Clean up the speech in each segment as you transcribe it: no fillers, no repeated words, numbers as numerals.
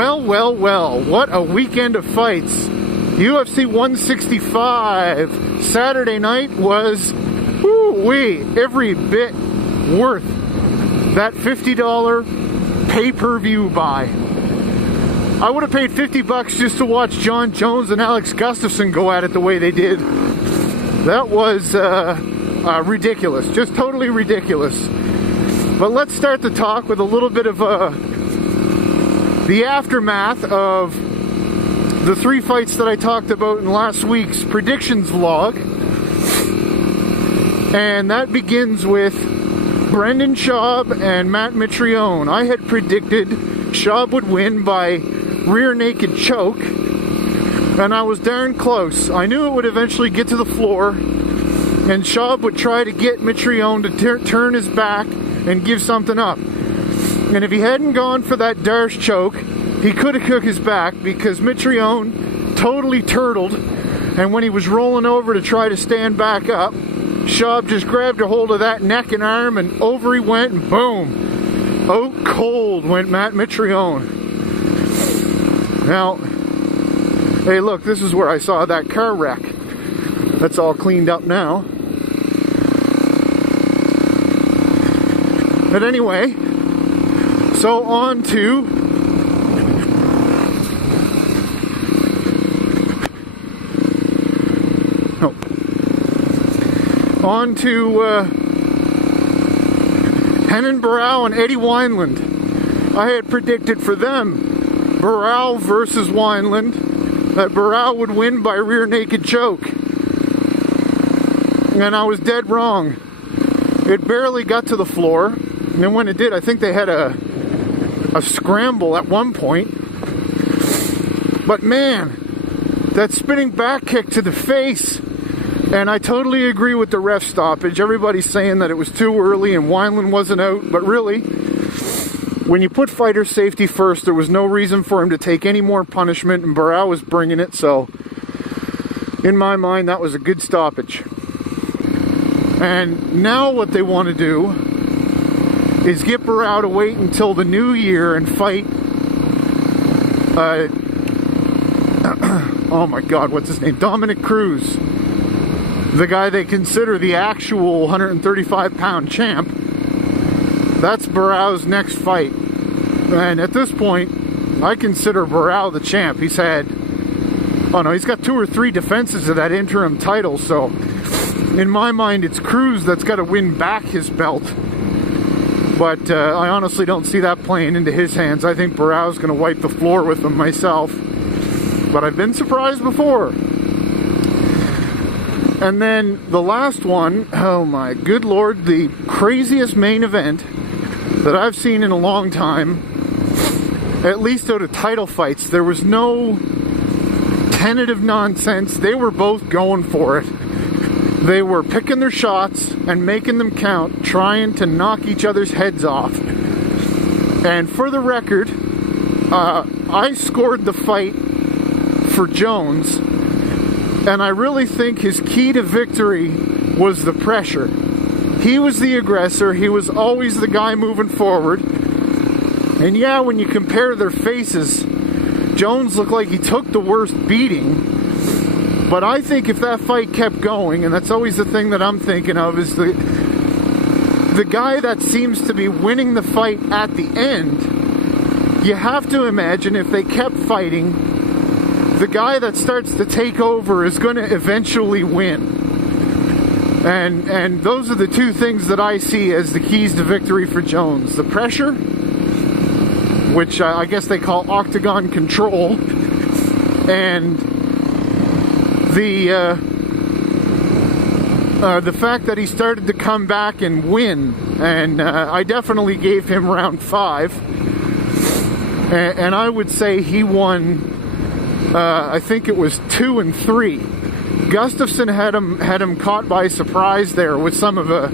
Well, well, well, what a weekend of fights. UFC 165 Saturday night was, woo-wee, every bit worth that $50 pay-per-view buy. I would have paid $50 just to watch Jon Jones and Alex Gustafsson go at it the way they did. That was ridiculous, just totally ridiculous. But let's start the talk with a little bit of the aftermath of the 3 fights that I talked about in last week's predictions vlog. And that begins with Brendan Schaub and Matt Mitirone. I had predicted Schaub would win by rear naked choke, and I was darn close. I knew it would eventually get to the floor, and Schaub would try to get Mitirone to turn his back and give something up. And if he hadn't gone for that Darce choke, he could have cooked his back, because Mitirone totally turtled, and when he was rolling over to try to stand back up, Schaub just grabbed a hold of that neck and arm, and over he went, and boom! Out cold went Matt Mitirone. Now, hey look, this is where I saw that car wreck. That's all cleaned up now. But anyway, so on to Henan Barao and Eddie Wineland. I had predicted for them Barao versus Wineland, that Barao would win by rear naked choke. And I was dead wrong. It barely got to the floor, and when it did, I think they had a scramble at one point. But man, that spinning back kick to the face, and I totally agree with the ref stoppage. Everybody's saying that it was too early and Wineland wasn't out, but really, when you put fighter safety first, there was no reason for him to take any more punishment, and Barao was bringing it, so in my mind, that was a good stoppage. And now what they want to do is get Barao to wait until the new year and fight, oh my god, what's his name? Dominic Cruz. The guy they consider the actual 135-pound champ. That's Barao's next fight. And at this point, I consider Barao the champ. He's got 2 or 3 defenses of that interim title, so in my mind, it's Cruz that's got to win back his belt. But I honestly don't see that playing into his hands. I think Barao's going to wipe the floor with him myself. But I've been surprised before. And then the last one, oh my good lord, the craziest main event that I've seen in a long time, at least out of title fights. There was no tentative nonsense. They were both going for it. They were picking their shots and making them count, trying to knock each other's heads off. And for the record, I scored the fight for Jones, and I really think his key to victory was the pressure. He was the aggressor. He was always the guy moving forward. And yeah, when you compare their faces, Jones looked like he took the worst beating. But I think if that fight kept going, and that's always the thing that I'm thinking of, is the guy that seems to be winning the fight at the end, you have to imagine if they kept fighting, the guy that starts to take over is going to eventually win. And those are the 2 things that I see as the keys to victory for Jones. The pressure, which I guess they call octagon control, and the fact that he started to come back and win. And I definitely gave him round 5. And I would say he won, I think it was 2 and 3. Gustafsson had him caught by surprise there with some of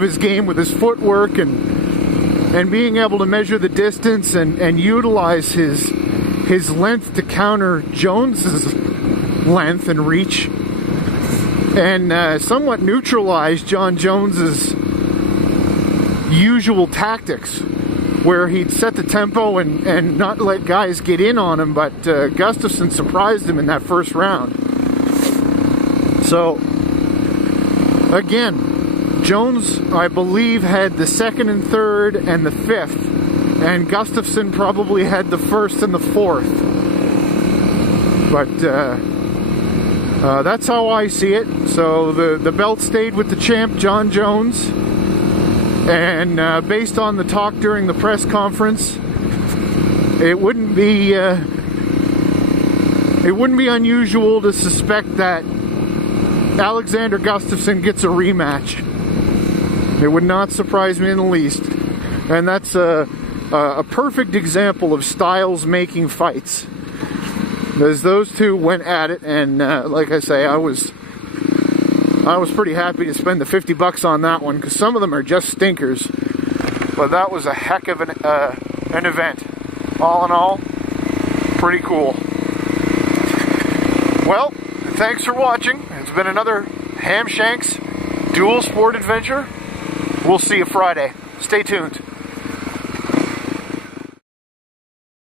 his game with his footwork and being able to measure the distance and utilize his length to counter Jones's length and reach, and somewhat neutralize Jon Jones's usual tactics. where he'd set the tempo and not let guys get in on him, but Gustafsson surprised him in that first round. So, again, Jones, I believe, had the second and third and the fifth, and Gustafsson probably had the first and the fourth. But that's how I see it. So the belt stayed with the champ, John Jones. And based on the talk during the press conference, it wouldn't be unusual to suspect that Alexander Gustafsson gets a rematch. It would not surprise me in the least. And that's a perfect example of styles making fights. As those two went at it, and like I say, I was pretty happy to spend the $50 on that one, because some of them are just stinkers. But that was a heck of an event. All in all, pretty cool. Well, thanks for watching. It's been another HamShanks Dualsport adventure. We'll see you Friday. Stay tuned.